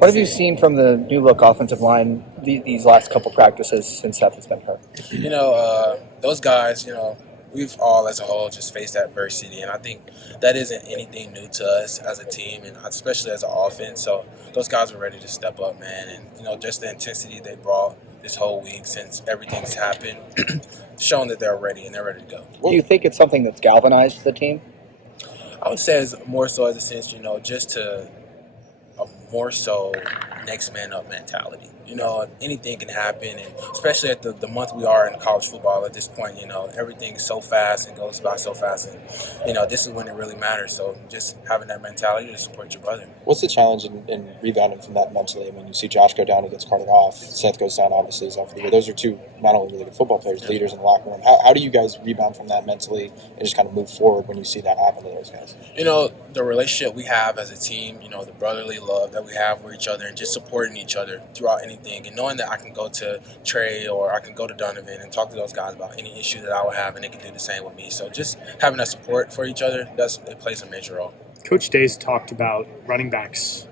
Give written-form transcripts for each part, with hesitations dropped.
What have you seen from the new look offensive line these last couple practices since Seth has been hurt? Those guys, we've all as a whole just faced adversity, and I think that isn't anything new to us as a team, and especially as an offense. So those guys are ready to step up, man, and just the intensity they brought this whole week since everything's happened, showing that they're ready and they're ready to go. Do you think it's something that's galvanized the team? I would say it's more so as a sense, just to a more so next man up mentality. Anything can happen, and especially at the month we are in college football at this point, everything is so fast and goes by so fast, and this is when it really matters. So just having that mentality to support your brother. What's the challenge in rebounding from that mentally? I mean, you see Josh go down, he gets carted off. Seth goes down, obviously, he's out for the year. Those are two not only really good football players, leaders in the locker room. How do you guys rebound from that mentally and just kind of move forward when you see that happen to those guys? The relationship we have as a team, the brotherly love that we have for each other and just supporting each other throughout anything, and knowing that I can go to Trey or I can go to Donovan and talk to those guys about any issue that I would have, and they can do the same with me. So just having that support for each other, it plays a major role. Coach Day's talked about running backs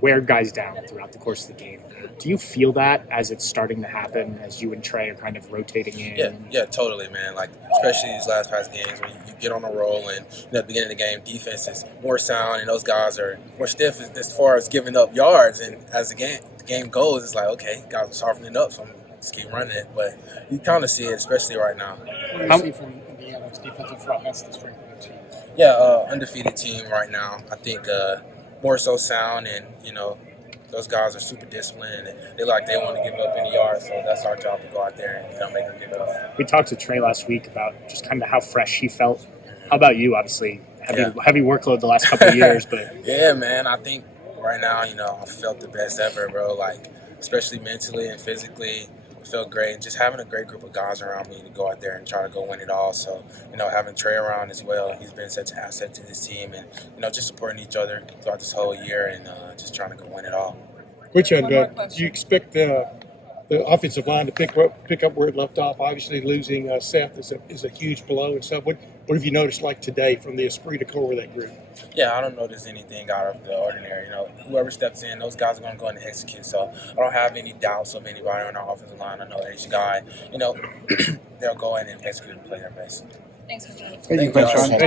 wear guys down throughout the course of the game. Do you feel that as it's starting to happen, as you and Trey are kind of rotating in? Yeah, totally, man. Like, especially these last past games when you get on a roll and at the beginning of the game, defense is more sound and those guys are more stiff as far as giving up yards. And as the game goes, it's like, okay, guys are softening up, so I'm just keep running it. But you kind of see it, especially right now. What do you see from Indiana's defensive front? That's the strength of the team. Yeah, undefeated team right now. I think more so sound, and those guys are super disciplined and they want to give up any yards. So that's our job to go out there and make them give it up. We talked to Trey last week about just kind of how fresh he felt. How about you? Obviously, heavy workload the last couple of years, but yeah, man. I think right now, I felt the best ever, bro. Like, especially mentally and physically. Felt great, just having a great group of guys around me to go out there and try to go win it all. So, having Trey around as well, he's been such an asset to this team, and just supporting each other throughout this whole year and just trying to go win it all. Quinshon, do you expect the offensive line to pick up where it left off? Obviously, losing Seth is a huge blow and stuff. What have you noticed like today from the esprit de corps of that group? Yeah, I don't notice anything out of the ordinary. Whoever steps in, those guys are going to go in and execute. So I don't have any doubts of anybody on our offensive line. I know each guy, they'll go in and execute and play their best. Thanks for joining. Thank you, Quinshon.